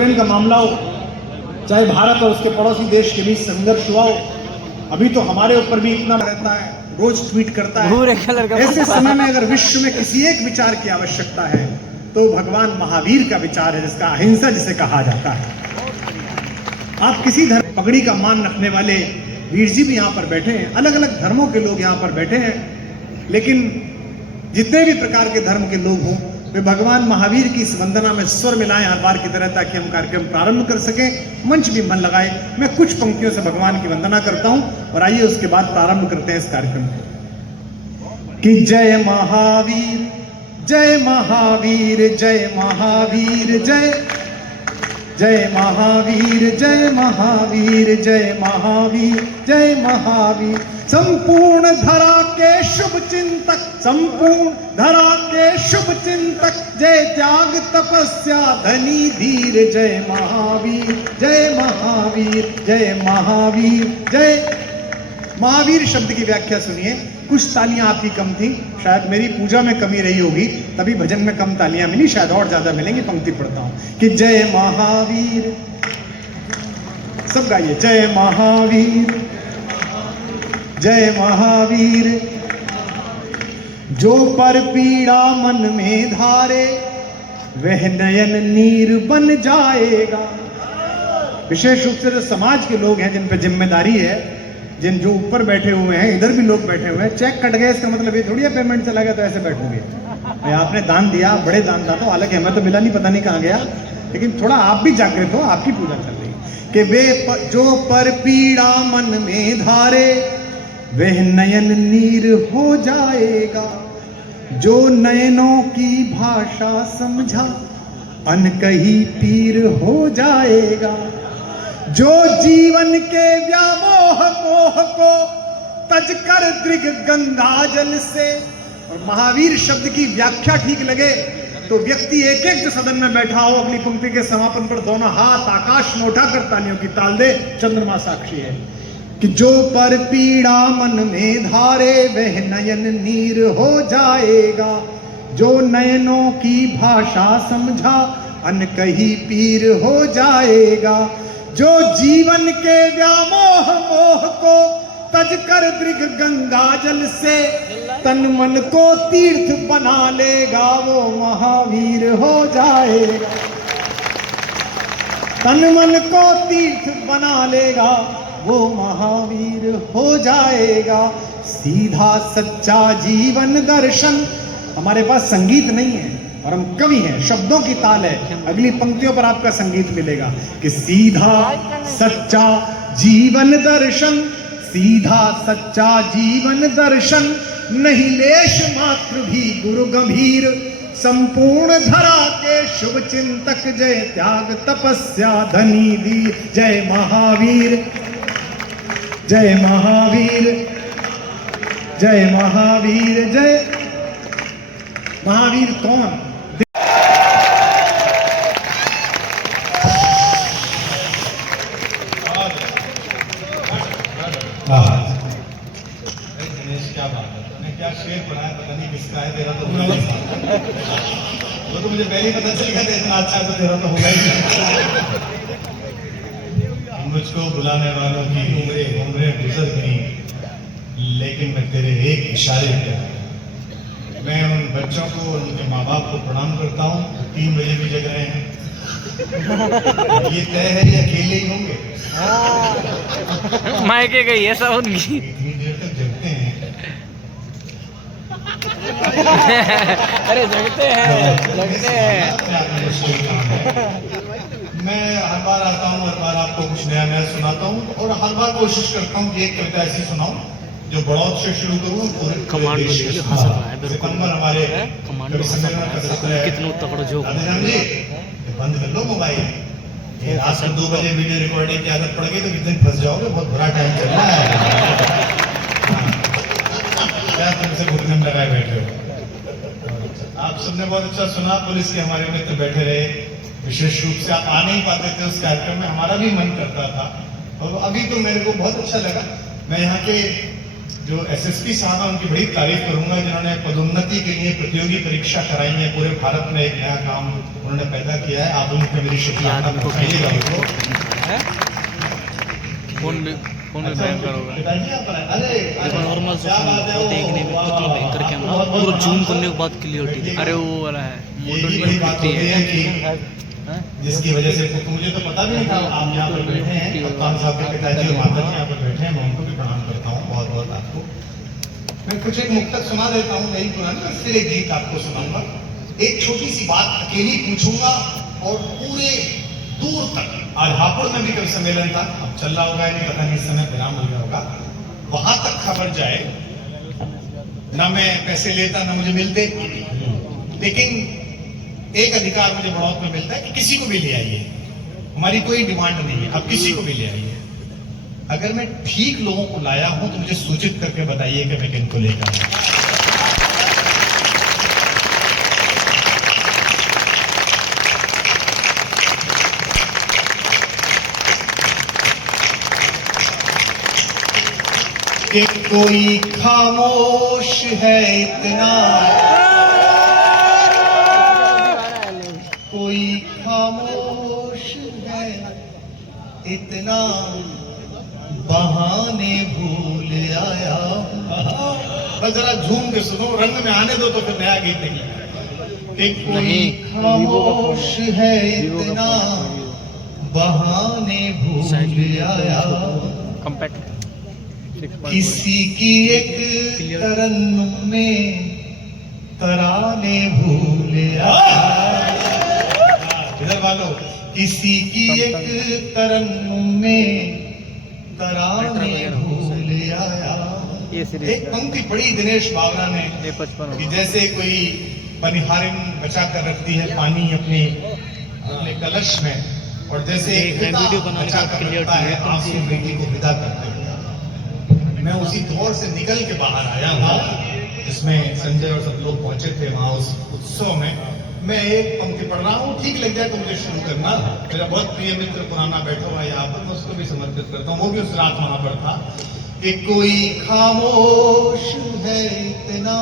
Ukraine का मामला हो, चाहे भारत और उसके पड़ोसी देश के बीच संघर्ष हुआ हो, अभी तो हमारे ऊपर भी इतना रहता है, रोज ट्वीट करता है। ऐसे समय में अगर विश्व में किसी एक विचार की आवश्यकता है तो भगवान महावीर का विचार है, जिसका अहिंसा जिसे कहा जाता है। आप किसी धर्म पगड़ी का मान रखने वाले वीर जी भी यहाँ पर बैठे हैं, अलग अलग धर्मों के लोग यहाँ पर बैठे हैं, लेकिन जितने भी प्रकार के धर्म के लोग हों वे भगवान महावीर की इस वंदना में स्वर मिलाएं हर बार की तरह, ताकि हम कार्यक्रम प्रारंभ कर सकें। मंच भी मन लगाए। मैं कुछ पंक्तियों से भगवान की वंदना करता हूं और आइए उसके बाद प्रारंभ करते हैं इस कार्यक्रम को। कि जय महावीर, जय महावीर, जय महावीर, जय जय महावीर, जय महावीर, जय महावीर, जय महावीर। संपूर्ण धरा के शुभ चिंतक, संपूर्ण धरा के शुभ चिंतक, जय त्याग तपस्या धनी धीर, जय महावीर, जय महावीर, जय महावीर, जय महावीर। शब्द की व्याख्या सुनिए। कुछ तालियां आपकी कम थी, शायद मेरी पूजा में कमी रही होगी, तभी भजन में कम तालियां मिली, शायद और ज्यादा मिलेंगी। पंक्ति पढ़ता हूं कि जय महावीर, सब गाइए। जय महावीर, जय महावीर, जो पर पीड़ा मन में धारे वह नयन नीर बन जाएगा। विशेष रूप से जो समाज के लोग हैं जिन पर जिम्मेदारी है, जिन जो ऊपर बैठे हुए हैं, इधर भी लोग बैठे हुए हैं, चेक कट गया इसका मतलब ये थोड़ी है पेमेंट चला गया तो ऐसे बैठोगे। आपने दान दिया, बड़े दान था, तो हालांकि हमें तो मिला नहीं, पता नहीं कहाँ गया, लेकिन थोड़ा आप भी जागृत हो, आपकी पूजा चल रही है। कि वे जो पर पीड़ा मन में धारे वह नयन नीर हो जाएगा, जो नयनों की भाषा समझा अनकही पीर हो जाएगा, जो जीवन के व्यामोह मोह को तज कर दृग गंगा जल से। और महावीर शब्द की व्याख्या ठीक लगे तो व्यक्ति एक एक जो सदन में बैठा हो अगली पंक्ति के समापन पर दोनों हाथ आकाश में उठाकर तालियों की ताल दे। चंद्रमा साक्षी है कि जो पर पीड़ा मन में धारे वह नयन नीर हो जाएगा, जो नयनों की भाषा समझा अनकही पीर हो जाएगा, जो जीवन के व्यामोह मोह को तज कर दृग गंगा जल से तन मन को तीर्थ बना लेगा, वो महावीर हो जाएगा। तन मन को तीर्थ बना लेगा, वो महावीर हो जाएगा। सीधा सच्चा जीवन दर्शन। हमारे पास संगीत नहीं है और हम कवि हैं, शब्दों की ताल है। अगली पंक्तियों पर आपका संगीत मिलेगा कि सीधा सच्चा जीवन दर्शन, सीधा सच्चा जीवन दर्शन, नहीं लेश मात्र भी गुरु गंभीर, संपूर्ण धरा के शुभ चिंतक, जय त्याग तपस्या धनी धीर, जय महावीर, जय महावीर, जय महावीर, जय महावीर। कौन? क्या बात है, तूने क्या शेर पढ़ाया, पता नहीं किसका है, तेरा तो होगा ही। वो तो मुझे पहले ही पता चल गया था, इतना अच्छा है तो तेरा तो होगा ही। मुझको बुलाने वालों की उम्रें गुजर गई, लेकिन मैं तेरे एक इशारे पे, मैं उन बच्चों को, उनके माँ बाप को प्रणाम करता हूँ, 3 बजे भी जग रहे हैं। ये तय है ये अकेले ही होंगे, मायके गई है सब उनकी। इतनी देर तक जगते हैं। अरे जगते हैं, जगते हैं। मैं हर बार आता हूँ, हर बार आपको कुछ नया नया सुनाता हूँ और हर बार कोशिश करता हूँ कि एक कविता ऐसी सुनाऊं जो बड़ौत से शुरू करूँ। कमांड सितंबर हमारे कितने तगड़ जो बंद कर लो मोबाइल, ये रात को 2 बजे वीडियो रिकॉर्डिंग की आदत पड़ गई तो किस दिन फंस जाओगे, बहुत बुरा टाइम चल रहा है। क्या तुमसे घुटने में लगाए बैठे हो। आप सबने बहुत अच्छा सुना, पुलिस के हमारे मित्र बैठे रहे, विशेष रूप से आप आ नहीं पाते थे उस कार्यक्रम में, हमारा भी मन करता था। और अभी तो मेरे को बहुत अच्छा लगा। मैं यहाँ के जो एसएसपी साहब हैं उनकी बड़ी तारीफ करूंगा, जिन्होंने पदोन्नति के लिए प्रतियोगी परीक्षा कराई है। पूरे भारत में एक नया काम उन्होंने पैदा किया है। आप उनको मेरी शुभकामना पहुंचाइएगा उनको। फोन भी भयंकर होगा। पिताजी आप अरे नॉर्मल क्या बात है, देखने में वाह, कितना वाह, भयंकर वाह, कैमरा, बहुत, बहुत, पूरा जूम बहुत, करने के बाद क्लियरिटी थी। अरे वो वाला है यही बड़ी बात होती है कि जिसकी वजह से मुझे तो पता भी नहीं था आप यहाँ पर बैठे हैं। कप्तान साहब के पिताजी और माता जी यहाँ पर बैठे हैं। मैं उनको भी प्रणाम करता हूँ बहुत बहुत आपको। मैं कुछ एक मुक्तक सुना देता हूँ, नहीं पुरानी, मैं फिर एक गीत आपको सुनाऊंगा। एक छोटी सी बात अकेली पूछूंगा और पूरे दूर तक, आज हापुड़ में भी कवि सम्मेलन था, अब चल रहा होगा नहीं पता नहीं, इस समय विराम हो गया होगा, वहां तक खबर जाए। ना मैं पैसे लेता ना मुझे मिलते, लेकिन एक अधिकार मुझे बढ़ौत में मिलता है कि किसी को भी ले आइए, हमारी कोई डिमांड नहीं है, अब किसी को भी ले आइए। अगर मैं ठीक लोगों को लाया हूं तो मुझे सूचित करके बताइए कि मैं किनको लेकर आया। कि कोई खामोश है इतना, कोई खामोश है इतना, बहाने भूल आया। बस जरा झूम के सुनो, रंग में आने दो तो फिर नया गीत निकलेगा। कि कोई खामोश है इतना, बहाने भूल आया। किसी की एक तरन्नुम में तराने भूल आया। इधर वालों, किसी की एक तरन्नुम में तराने भूल आया। एक पंक्ति पढ़ी दिनेश बावरा ने कि जैसे कोई बनिहारिन बचा कर रखती है पानी अपने कलश में, और जैसे एक पिता बचा कर रखता है आंसू बेटी को विदा करते हुए। मैं उसी दौर से निकल के बाहर आया था जिसमें संजय और सब लोग पहुंचे थे वहां उस उत्सव में। मैं एक पंक्ति पढ़ रहा हूँ, ठीक लग जाए तो मुझे शुरू करना। मेरा बहुत प्रिय मित्र पुराना बैठा हुआ यहाँ पर, मैं उसको भी समर्पित करता हूँ, वो भी उस रात वहां पर था। कि कोई खामोश है इतना,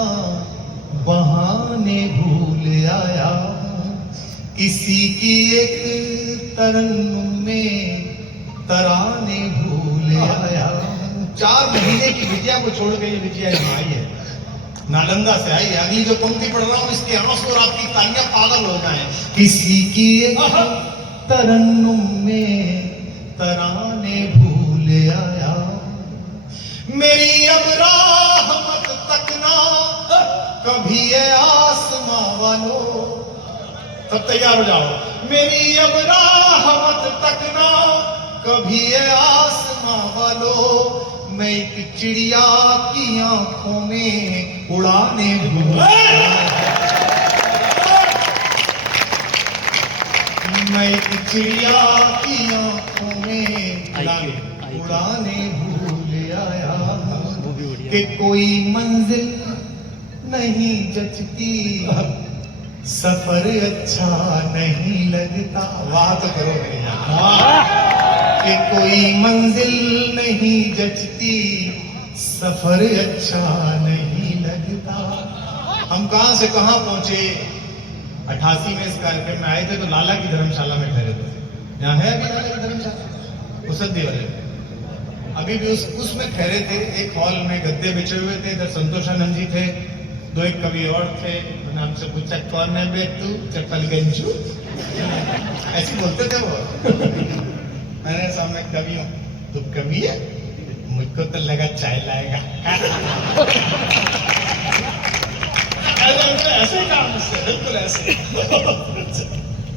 बहाने भूल आया। किसी की एक तरन्नुम में तराने भूल आया। 4 महीने की बिटिया को छोड़ के ये बिटिया आई है, नालंदा से आई है। अगली जो पंक्ति पढ़ रहा हूँ इसके आंसू और आपकी तालियां पागल हो जाए। किसी की एक तरन्नुम में तराने भूल आया। मेरी अब राह मत तकना कभी ये आसमां वालों, तब तैयार हो जाओ। मेरी अब राह मत तकना कभी ये आसमां वालों, मैं एक चिड़िया की आंखों में उड़ाने भूल आया। मैं एक चिड़िया की आंखों में उड़ाने भूल आया। कि कोई मंजिल नहीं जचती, सफर अच्छा नहीं लगता। वाह तो करो मेरे यहाँ। कि कोई मंजिल नहीं जचती, सफर अच्छा नहीं लगता। हम कहां से कहां पहुंचे। 88 में इस कार्यक्रम में आए थे तो लाला की धर्मशाला में ठहरे थे। यहाँ है अभी लाला की धर्मशाला उसदी वाले, अभी भी उसमें ठहरे थे। एक हॉल में गद्दे बिछे हुए थे, इधर संतोषानंद जी थे, 2 एक कवि और थे। उन्होंने हमसे पूछा कौन है बे तू, चप्पल गंजू, ऐसे बोलते थे वो। मैंने सामने कवि हूँ। तू कवि है? मुझको तो लगा चाय लाएगा। ऐसे काम मुझसे, बिल्कुल ऐसे।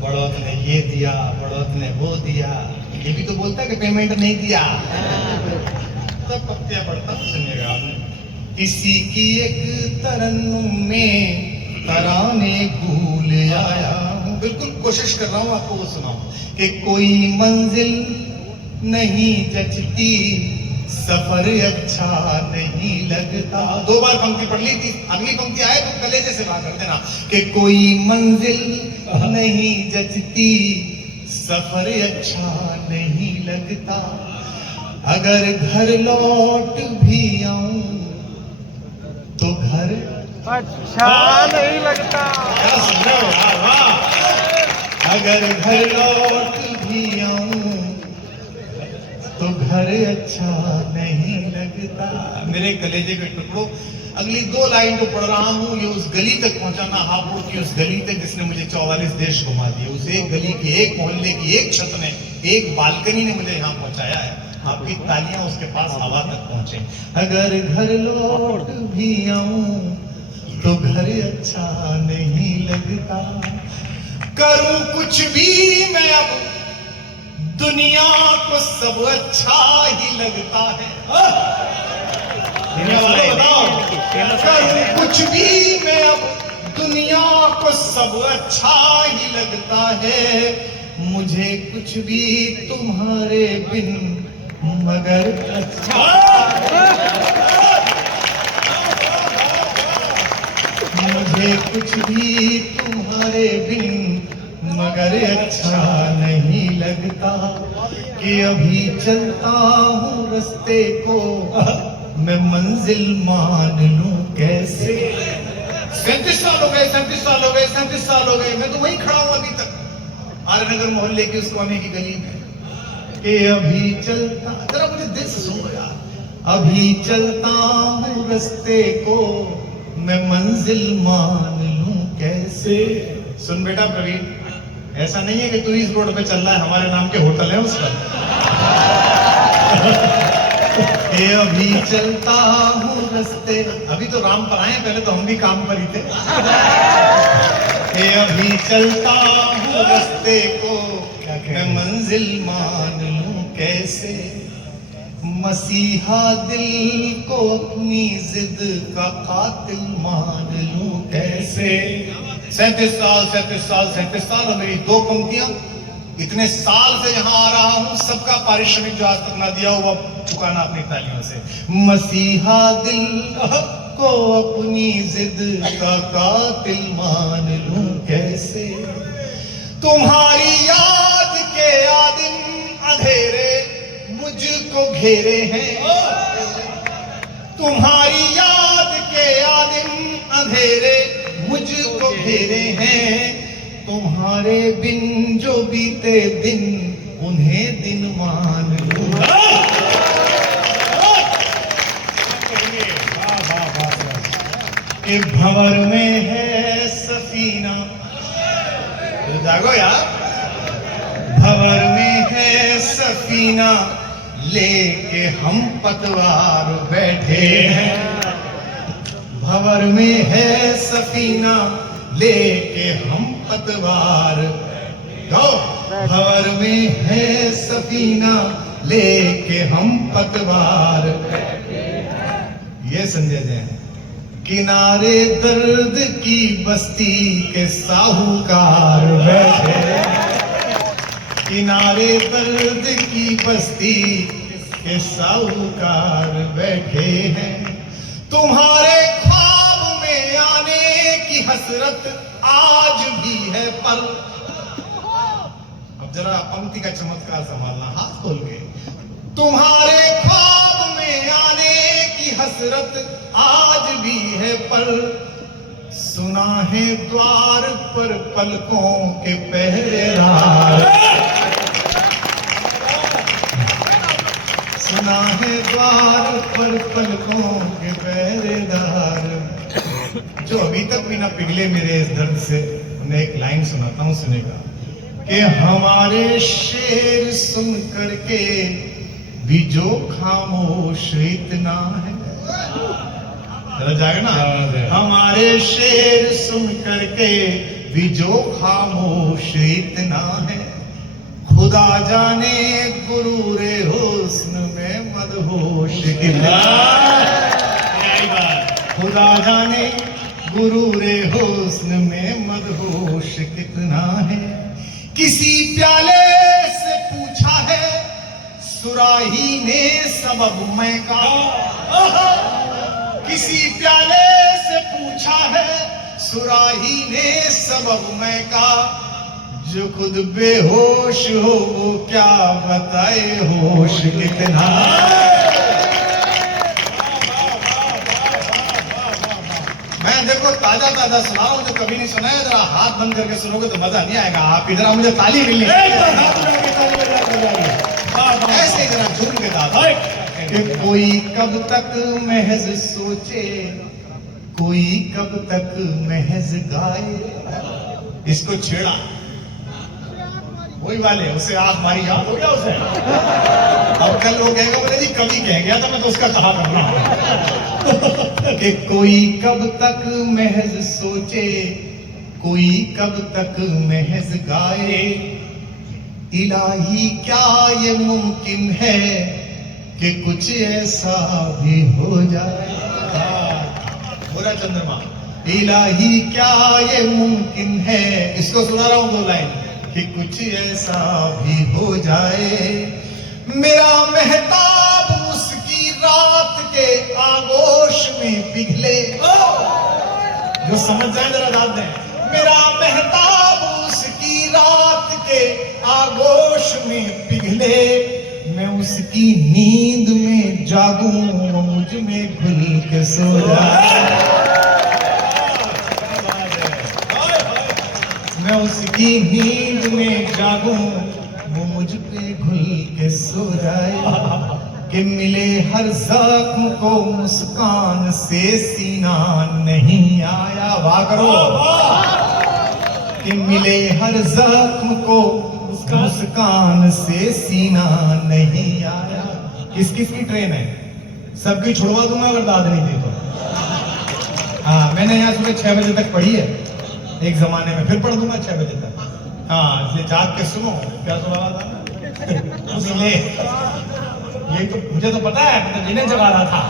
बड़ौत ने ये दिया, बड़ौत ने वो दिया, ये भी तो बोलता है कि पेमेंट नहीं दिया। सब पत्तियां पढ़ता सुनिएगा आपने। किसी की एक तरन्नुम में तराने भूल आया। बिल्कुल कोशिश कर रहा हूं आपको वो सुनाऊं। कि कोई मंजिल नहीं जचती, सफर अच्छा नहीं लगता। 2 बार पंक्ति पढ़ ली थी, अगली पंक्ति आए तो कलेजे से बात कर देना। कि कोई मंजिल नहीं जचती, सफर अच्छा नहीं लगता। अगर घर लौट भी आऊं तो घर अच्छा नहीं लगता। क्या सुन रहे हो यार, वाह। अगर घर लौट भी आऊं तो घर अच्छा नहीं लगता। मेरे कलेजे के टुकड़ों, अगली 2 लाइन को पढ़ रहा हूं, ये उस गली तक पहुंचाना, हापुड़ की उस गली तक जिसने मुझे 44 देश घुमा दिए। उस एक गली की, एक मोहल्ले की, एक छत ने, एक बालकनी ने मुझे यहाँ पहुंचाया है। आपकी तालियां उसके पास हवा तक पहुंचे। अगर घर लौट भी आऊं तो घर अच्छा नहीं लगता। करूं कुछ भी मैं अब दुनिया को सब अच्छा ही लगता है। दुनिया वालों बताओ, करूं कुछ भी मैं अब दुनिया को सब अच्छा ही लगता है। मुझे कुछ भी तुम्हारे बिन मगर अच्छा, मुझे कुछ भी तुम्हारे बिन मगर अच्छा नहीं लगता। कि अभी चलता हूँ रास्ते को मैं मंजिल मान लूं कैसे। 37 साल हो गए, 37 साल हो गए, 37 साल हो गए, मैं तो वहीं खड़ा हूं अभी तक आर्यनगर मोहल्ले की उस कोने की गली में। कि अभी चलता, जरा मुझे दिल से सुनो यार, अभी चलता हूँ रास्ते को मैं मंजिल मान लूं कैसे। सुन बेटा प्रवीण, ऐसा नहीं है कि तू इस रोड पे चल रहा है, हमारे नाम के होटल है उस पर। ये अभी चलता हूँ रास्ते, अभी तो राम पर आए, पहले तो हम भी काम पर ही थे। ये अभी चलता हूँ रास्ते को मैं मंजिल मान लूं कैसे। मसीहा दिल को अपनी जिद का कातिल मान लूं कैसे। 37 साल 37 साल 37 साल और मेरी 2 पंक्तियां, इतने साल से यहां आ रहा हूं, सबका पारिश्रमिक जो आज तक ना दिया हुआ चुकाना अपनी तालियों से। मसीहा दिल को अपनी जिद का कातिल मान लूं कैसे। तुम्हारी याद के आदिम अंधेरे मुझको घेरे हैं। तुम्हारी याद के आदिम अंधेरे मुझको घेरे हैं। तुम्हारे बिन जो बीते दिन उन्हें दिन मान लूंगा। कि भंवर में है सफीना, तो जागो यार, भंवर में है सफीना लेके हम पतवार बैठे हैं। भंवर में है सफीना लेके हम पतवार, भंवर में है सफीना लेके हम पतवार। ये संजय जैन। किनारे दर्द की बस्ती के साहूकार बैठे। किनारे दर्द की बस्ती के साहूकार बैठे हैं। तुम्हारे ख्वाब में आने की हसरत आज भी है पर। अब जरा पंक्ति का चमत्कार संभालना, हाथ खोल के। तुम्हारे ख्वाब में आने की हसरत आज भी है पर। सुना है द्वार पर पलकों के पहरेदार। सुना है द्वार पर पलकों के पहरेदार। जो अभी तक भी ना पिघले मेरे इस दर्द से, उन्हें एक लाइन सुनाता हूं, सुनेगा। कि हमारे शेर सुन करके भी जो खामोश इतना है। जरा जाएगा ना। हमारे शेर सुन करके भी जो खामोश इतना है। खुदा जाने गुरूरे हुस्न में मदहोश कितना। खुदा जाने गुरूरे हुस्न में मदहोश कितना है। किसी प्याले से पूछा है सुराही ने सबब मैं का। किसी प्याले से पूछा है सुराही ने सबब मैं का। जो खुद बेहोश हो वो क्या बताए होश कितना। मैं मैं देखो ताजा ताजा सुना रहा हूँ, जो कभी नहीं सुना है। जरा हाथ बंद करके सुनोगे तो मजा नहीं आएगा। आप इधर आओ, मुझे ताली मिलनी ऐसे जरा झूम के दादा कि कोई कब तक महज सोचे, कोई कब तक महज गाए। इसको छेड़ा वही वाले, उसे आंख मारी, याद हो गया उसे। अब कल वो कहेगा बोले जी कभी कह गया था, मैं तो उसका कहा करना कि कोई कब तक महज सोचे, कोई कब तक महज गाए। इलाही क्या ये मुमकिन है कि कुछ ऐसा भी हो जाए। पूरा चंद्रमा। इलाही क्या ये मुमकिन है, इसको सुना रहा हूं 2 लाइन, कि कुछ ऐसा भी हो जाए। मेरा मेहताब उसकी रात के आगोश में पिघले। जो समझ जाए जरा दाद दें। मेरा मेहताब उसकी रात के आगोश में पिघले। मैं उसकी नींद में जागूं, वो मुझ में घुल के सो जाए। मैं उसकी नींद में जागूं, वो मुझ पे घुल के सो जाए। कि मिले हर जख्म को मुस्कान से सीना नहीं आया। वाह करो। कि मिले हर जख्म को मुस्कान से सीना नहीं आया। किस किस की ट्रेन है? सबकी छुड़वा दूंगा अगर दाद नहीं दी तो। हाँ, मैंने यहाँ सुबह 6 बजे तक पढ़ी है एक जमाने में, फिर पढ़ दूंगा 6 बजे तक। हाँ, इसलिए जाग के सुनो। क्या सुना रहा था? इसलिए ये तो मुझे तो पता है, मैं तो जिन्हें जगा रहा था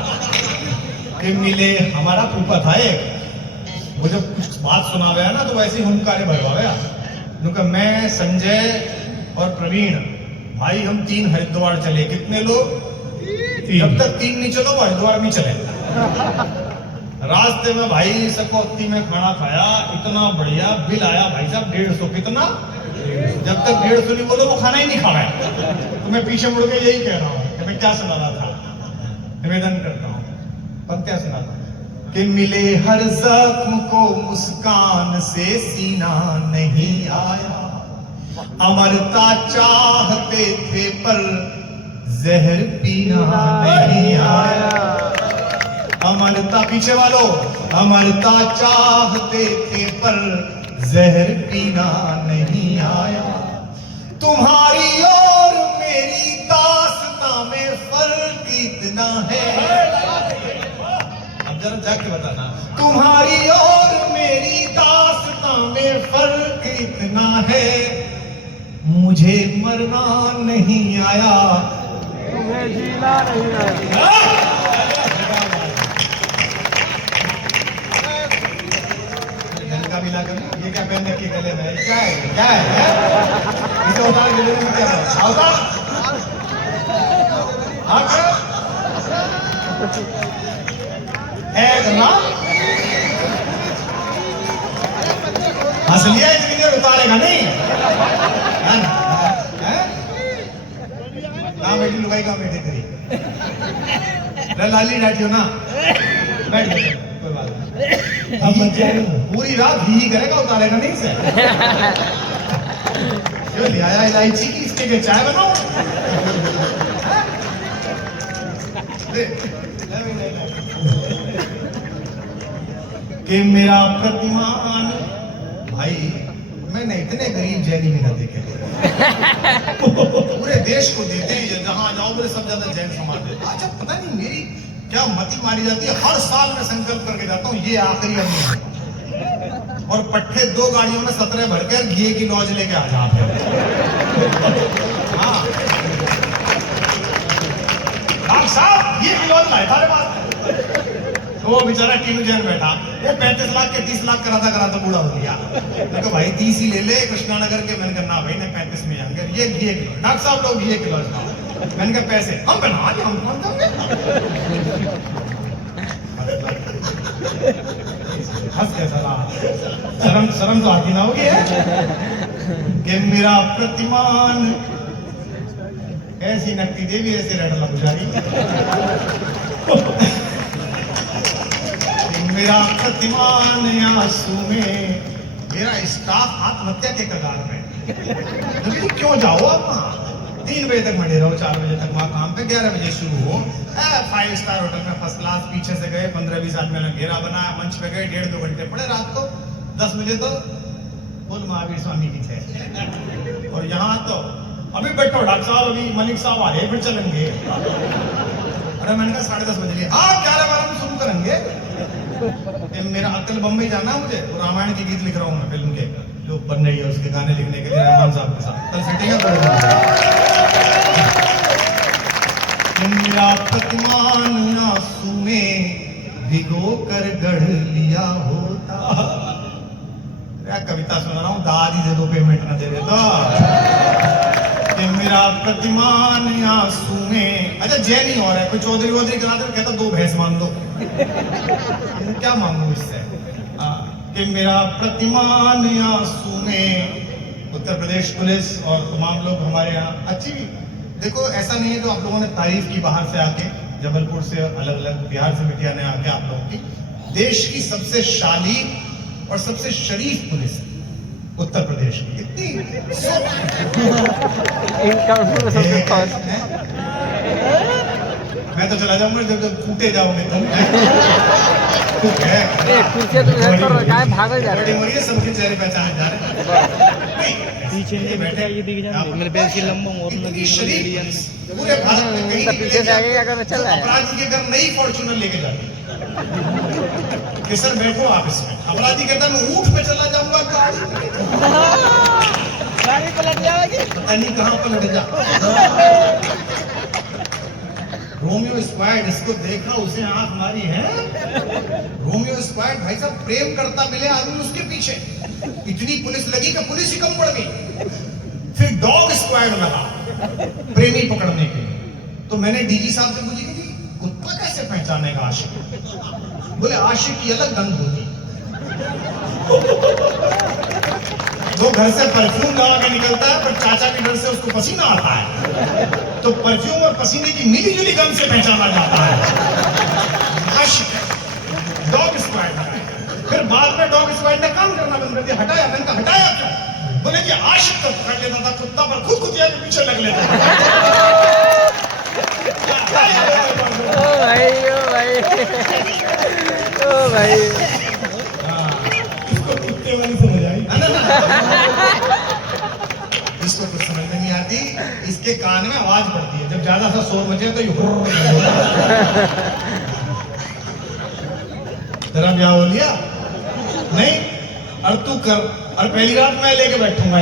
कि मिले हमारा फूफा था एक, वो जब कुछ बात सुना गया ना तो वैसे ही हुनकारे भरवा गया। क्योंकि मैं, संजय और प्रवीण भाई, हम 3 हरिद्वार चले। कितने लोग? जब तक 3 नहीं चलो वो हरिद्वार नहीं चले। रास्ते में भाई सकोती में खाना खाया, इतना बढ़िया बिल आया भाई साहब 150। कितना? जब तक 150 नहीं बोलो वो खाना ही नहीं खा रहा। तो मैं पीछे मुड़ के यही कह रहा हूँ कि मैं क्या सुना रहा था। निवेदन करता हूँ, पर क्या सुना था कि मिले हर जख्म को मुस्कान से सीना नहीं आया। अमरता चाहते थे पर जहर पीना नहीं आया। अमरता, पीछे वालों, अमरता चाहते थे पर जहर पीना नहीं आया। तुम्हारी और मेरी दास्तां में फर्क इतना है। अब जरा जाके बताना। तुम्हारी और मेरी दास्तां में फर्क इतना है। मुझे मरना नहीं आया, तुम्हें जीना नहीं आया। ये क्या पहनने के गले में? क्या है? क्या है? इसे उतार गले में क्या है? उतार। एक ना हंस लिया, इतनी देर उतारेगा नहीं। कहाँ बैठी लुगाई, कहाँ बैठे तेरी लाली डाटियो ना। बैठ गए, कोई बात नहीं। अब बच्चे पूरी रात ही करेगा, उतारेगा नहीं से। क्यों ले आया इलायची की? इसके लिए चाय बनाओ। कि मेरा प्रतिमान भाई, मैंने इतने गरीब जैनी भी ना देखे। पूरे देश को देते हैं, जहां जाओ बोले सब ज्यादा जैन समाज देते। अच्छा, पता नहीं मेरी क्या मती मारी जाती है। हर साल मैं संकल्प करके जाता हूँ ये आखिरी है, और पट्टे 2 गाड़ियों में 17 भरकर घी की लॉज लेके आ जाते हैं। हाँ डॉक्टर साहब, ये लॉज लाए था पास। तो वो बेचारा टीनू जैन बैठा, वो 35 लाख के 30 लाख कराता बूढ़ा हो गया। मैं कहा भाई 30 ही ले ले कृष्णानगर के। मैंने कहा ना भाई, ने 35 में जाएंगे। ये घी किलो डॉक्टर साहब, लोग घी किलो। मैंने कहा पैसे हम बना के हम कौन देंगे। हंस कैसा रहा? शर्म तो आती ना होगी है कि मेरा प्रतिमान ऐसी नकती देवी, ऐसे रेड लग जा रही। मेरा प्रतिमान आंसू में, मेरा स्टाफ आत्महत्या के कगार में। तो क्यों जाओ आप वहाँ 3 बजे तक मरे रहो, 4 बजे तक वहाँ काम पे, 11 बजे शुरू हो। 5 स्टार होटल में फर्स्ट क्लास, पीछे से गए 15-20 आदमी ने घेरा बनाया, मंच पे गए, 1.5-2 घंटे पड़े। रात को 10 बजे तो बोल महावीर स्वामी की थे। और यहाँ तो अभी बैठो डॉक्टर साहब, अभी मलिक साहब आ रहे, फिर चलेंगे। अरे मैंने कहा 10:30 बजे, हाँ 11-12 में शुरू करेंगे। मेरा अक्कल बम्बई जाना है मुझे, रामायण के गीत लिख रहा हूँ मैं, फिल्म के जो बन रही है उसके गाने लिखने के लिए रहमान साहब के साथ। कल सेटिंग मेरा प्रतिमान आंसू में भिगो कर गढ़ लिया होता। कविता सुना रहा हूँ, दादी दे दो, पेमेंट ना दे दे तो। मेरा प्रतिमान आंसू में, अच्छा जय नहीं हो रहा है, कोई चौधरी वौधरी करा दे, कहता 2 भैंस मांग दो। क्या मांगू इससे? कि मेरा प्रतिमान आंसू में। उत्तर प्रदेश पुलिस और तमाम लोग हमारे यहाँ अच्छी, देखो ऐसा नहीं है जो आप लोगों ने तारीफ की बाहर से आके, जबलपुर से, अलग अलग बिहार से मीडिया ने आके आप लोगों की, देश की सबसे शालीन और सबसे शरीफ पुलिस उत्तर प्रदेश की। कितनी मैं तो चला जाऊंगा जब कूटे जाओगे तुम। भागल जा रहे, सबके चेहरे पहचाने जा रहे। पीछे बैठे ये दिख जाए, मेरे पैर की लंबा और लगी पूरे भारत में कहीं पीछे से आगे अगर चल रहा है, अपराधी के घर नई फॉर्च्यूनर लेके जाते कि सर बैठो आप इसमें। अपराधी कहता मैं ऊंट पे चला जाऊंगा, गाड़ी पलट जाएगी, पता नहीं कहाँ पलट जा। रोमियो स्क्वाड, इसको देखा, उसे आंख मारी है। रोमियो स्क्वाड भाई साहब, प्रेम करता मिले आदमी उसके पीछे, इतनी पुलिस लगी कि पुलिस ही कम पड़ गई। फिर डॉग स्क्वाड लगा प्रेमी पकड़ने के। तो मैंने डीजी साहब से पूछी कि कुत्ता कैसे पहचानेगा आशिक? बोले आशिक की अलग गंध होती, जो घर से परफ्यूम लगा के निकलता है पर चाचा के घर से उसको पसीना आता है, तो परफ्यूम और पसीने की मिली जुली गंध से पहचाना जाता है आशिक। Dog squad. फिर बाद में डॉग स्क्वाड ने काम करना बंद कर दिया, हटाया। मैंने कहा हटाया क्यों? बोले कि आशिक तो पकड़ लेता था कुत्ता, पर खुद कुतिया के पीछे लग लेता था। ओ भाई, ओ भाई, ओ भाई, इसको कुत्ते वाली समझ आई। इसको कुछ समझ में नहीं आती, इसके कान में आवाज पड़ती है, जब ज्यादा सा शोर मचे तो जरा ब्याह हो लिया नहीं, और तू कर, और पहली रात मैं लेके बैठूंगा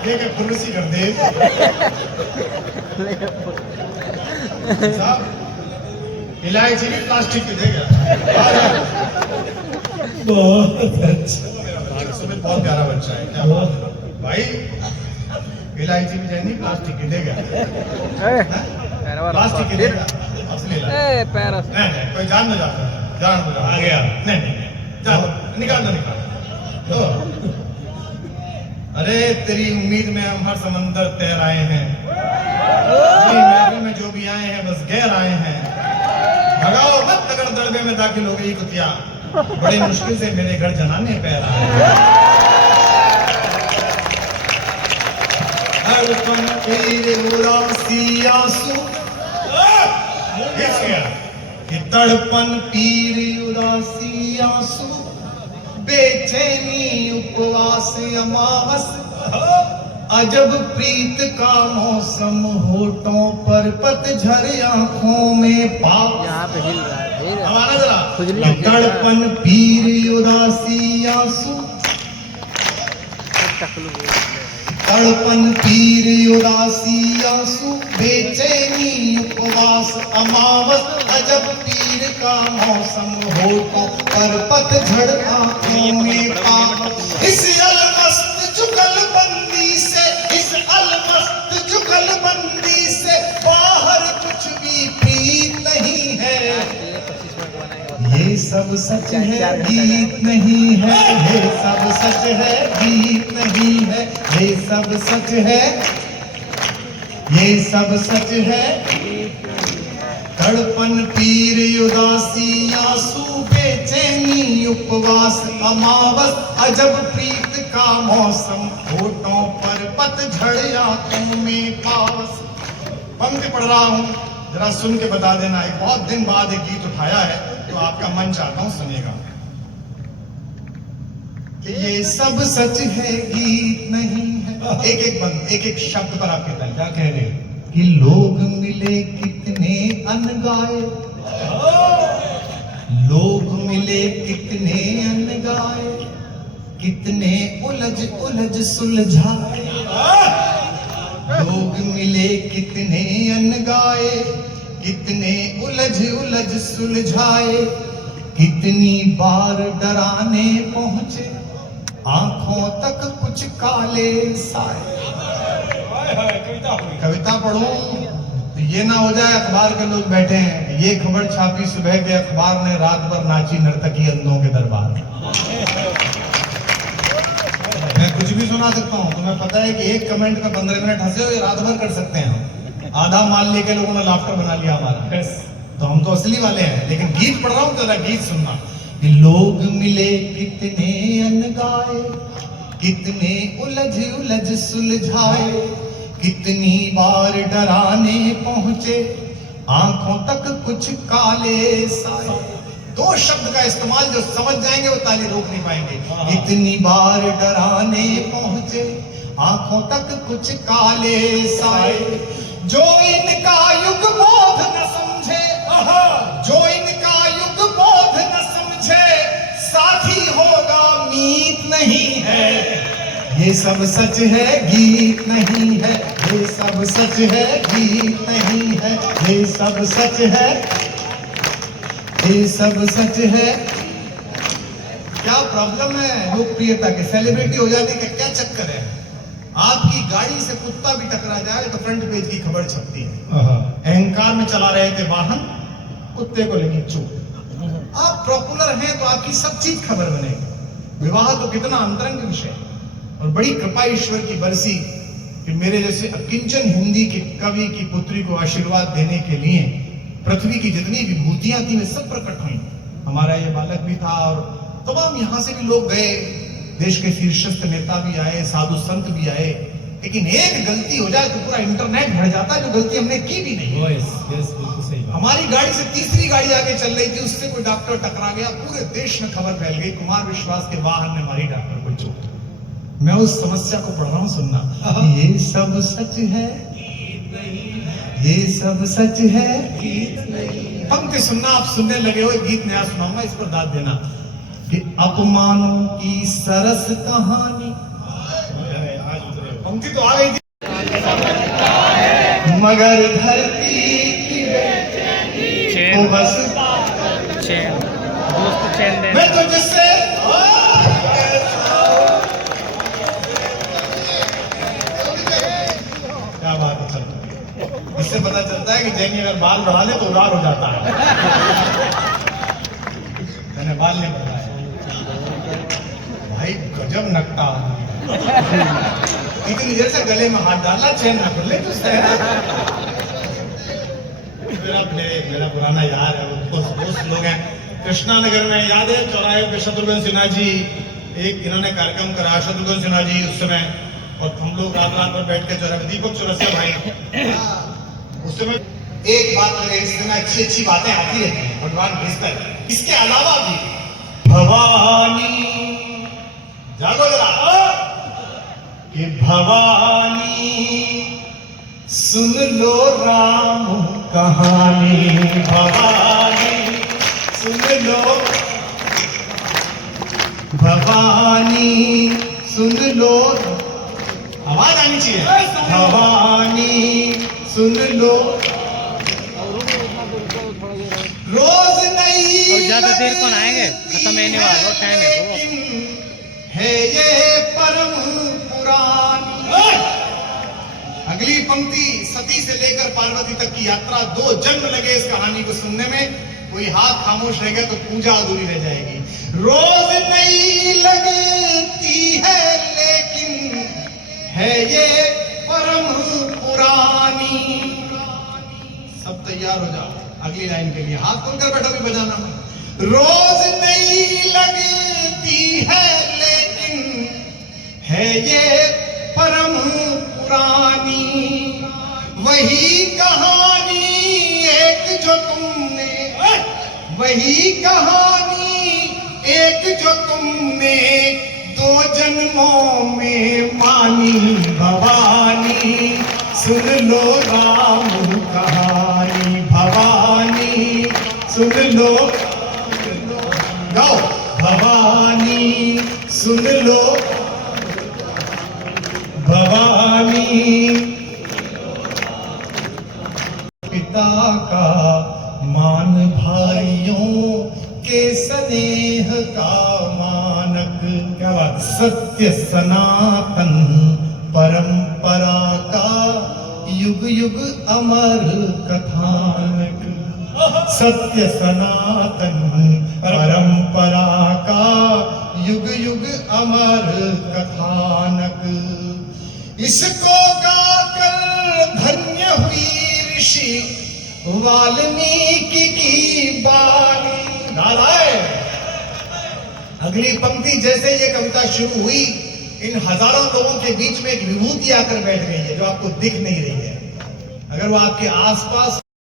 के पुलिसी कर दे इलायची भी प्लास्टिक की देगा। बहुत अच्छा, बहुत प्यारा बच्चा है, क्या बात है भाई। इलायची भी जाएंगी प्लास्टिक की देगा, प्लास्टिक की देगा, असली नहीं, कोई जान में जाता है, जान में आ गया, नहीं निकाल दो, निकाल दो। अरे तेरी उम्मीद में हम हर समंदर तैर आए हैं, महफिल में जो भी आए हैं बस गैर आए हैं। भगाओ मत अगर दड़बे में दाखिल हो गई कुतिया, बड़ी मुश्किल से मेरे घर जनाने पैर आए। तड़पन पीर उदासी आंसू, तड़पन पीर उदासी आंसू, बेचैनी उपवास अमावस, अजब प्रीत का मौसम, होठों पर पतझड़, आंखों में पाप। यहाँ पे हिल रहा है, हमारा जरा तड़पन पीर उदासी आंसू, तड़पन पीर उदासी आंसू, बेचैनी उपवास अमावस, अजब पीर का मौसम, होठों पर पतझड़, आंखों में पाप। इस अलमस्त जुगलबंदी से, इस अलमस्त जुगलबंदी से बाहर कुछ भी प्रीत नहीं है। ये ये सब सच है गीत नहीं है, ये सब सच है गीत नहीं है, ये सब सच है, ये सब सच है। तड़पन पीर उदासी आंसू बेचैनी उपवास अमावस अजब प्रीत का मौसम होठों पर पतझड़ आंखों में पास। पंक्ति पढ़ रहा हूं, जरा सुन के बता देना। एक बहुत दिन बाद एक गीत उठाया है तो आपका मन चाहता हूं सुनेगा कि ये सब सच है गीत नहीं है। एक एक शब्द पर आप कहता है क्या कह रहे हैं कि लोग मिले कितने अनगाए, लोग मिले कितने अनगाए, कितने उलझ उलझ सुलझाए, लोग मिले कितने अनगाए, कितने उलझ उलझ सुलझाए, कितनी बार डराने पहुंचे आंखों तक कुछ काले साए। कविता पढ़ूं तो ये ना हो जाए अखबार के लोग बैठे हैं, ये खबर छापी सुबह के अखबार ने, रात भर नाची नर्तकी अंधों के दरबार। मैं कुछ भी सुना सकता हूं, तुम्हें पता है कि एक कमेंट में 15 मिनट हंसे हो, ये रात भर कर सकते हैं। आधा मान लेके लोगों ने लाफ्टर बना लिया हमारा, तो हम तो असली वाले हैं। लेकिन गीत पढ़ रहा हूं तो जरा गीत सुनना कि लोग मिले कितने अनगाए, कितने उलझ उलझ सुलझाए, कितनी बार डराने पहुंचे आंखों तक कुछ काले साए। दो शब्द का इस्तेमाल जो समझ जाएंगे वो ताली रोक नहीं पाएंगे। कितनी बार डराने पहुंचे आंखों तक कुछ काले साए, जो इनका युग बोध न समझे, जो इनका युग बोध न समझे, साथी होगा मीत नहीं है। ये सब सच है गीत नहीं है, ये सब सच है गीत नहीं है, ये सब सच है, ये सब सच है। क्या प्रॉब्लम है लोकप्रियता के, सेलिब्रिटी हो जाने का क्या चक्कर है? आपकी गाड़ी से कुत्ता भी टकरा जाए तो फ्रंट पेज की खबर छपती है। अहंकार में चला रहे थे वाहन, कुत्ते को लगी चोट। आप पॉपुलर हैं तो आपकी सब चीज खबर बनेगी। विवाह तो कितना अंतरंग विषय, और बड़ी कृपा ईश्वर की बरसी कि मेरे जैसे अकिंचन हिंदी के कवि की पुत्री को आशीर्वाद देने के लिए पृथ्वी की जितनी विभूतियां थी वे सब प्रकट हुई। हमारा ये बालक भी था और तमाम यहाँ से भी लोग गए, देश के शीर्षस्थ नेता भी आए, साधु संत भी आए। लेकिन एक गलती हो जाए तो पूरा इंटरनेट भर जाता है, जो गलती हमने की भी नहीं। बिल्कुल सही। हमारी गाड़ी से तीसरी गाड़ी आगे चल रही थी, उससे कोई डॉक्टर टकरा गया, पूरे देश में खबर फैल गई, कुमार विश्वास के वाहन ने मारी डॉक्टर को चोट। मैं उस समस्या को पढ़ रहा हूं, सुनना। ये सब सच है, ये सब सच है, पंक्ति सुनना। आप सुनने लगे हो, गीत नया सुनाऊंगा, इस पर दाद देना कि अपमानों की सरस कहानी। पंक्ति तो आ गई थी, मगर धरती की तो बस चैन, दोस्त चैन दे। मैं तो जिससे क्या बात है, चलता इससे पता चलता है कि जैनी अगर बाल बढ़ा ले तो उड़ार हो जाता है। मैंने बाल नहीं बढ़ाया भाई, गजब नकटा इतनी देर से गले में हाथ डाला, चैन न कर ले तो मेरा पुराना यार है, दोस्त लोग हैं कृष्णा नगर में, याद है चौराहे पे शत्रुघ्न सिन्हा जी, एक इन्होंने कार्यक्रम कराया, शत्रुघ्न सिन्हा जी उस समय, और हम लोग रात रात पर बैठ के चौराहे, दीपक चौरसिया भाई, उस समय एक बात मेरे इसमें अच्छी बातें आती है भगवान भेजता है। इसके अलावा भी भवानी, जागो जरा, कि भवानी सुन लो राम कहानी, भवानी सुन लो, भवानी सुन लो, आवाज आनी चाहिए, भवानी सुन लो, रोज नहीं और ज्यादा देर कौन आएंगे, खत्म होने वाला टाइम है ये परम पुरानी। अगली पंक्ति, सती से लेकर पार्वती तक की यात्रा, 2 जन्म लगे इस कहानी को सुनने में। कोई हाथ खामोश रहेगा तो पूजा अधूरी रह जाएगी। रोज नई लगती है लेकिन है ये परम पुरानी। सब तैयार हो जाओ अगली लाइन के लिए, हाथ खोलकर बैठो भी बजाना। रोज नई लगती है लेकिन है ये परम पुरानी। वही कहानी एक जो तुमने, वही कहानी एक जो तुमने 2 जन्मों में मानी। भवानी सुन लो राम कहानी, भवानी सुन लो, गाओ भवानी सुन लो, भवानी पिता का मान, भाइयों के स्नेह का मानक। क्या बात, सत्य सनातन परंपरा का युग युग अमर कथानक। सत्य सनातन परंपरा का युग युग अमर कथानक। इसको गाकर धन्य हुई ऋषि वाल्मीकि की बानी। नारायण, अगली पंक्ति जैसे ये कविता शुरू हुई, इन हजारों लोगों के बीच में एक विभूति आकर बैठ गई है जो आपको दिख नहीं रही है। अगर वो आपके आसपास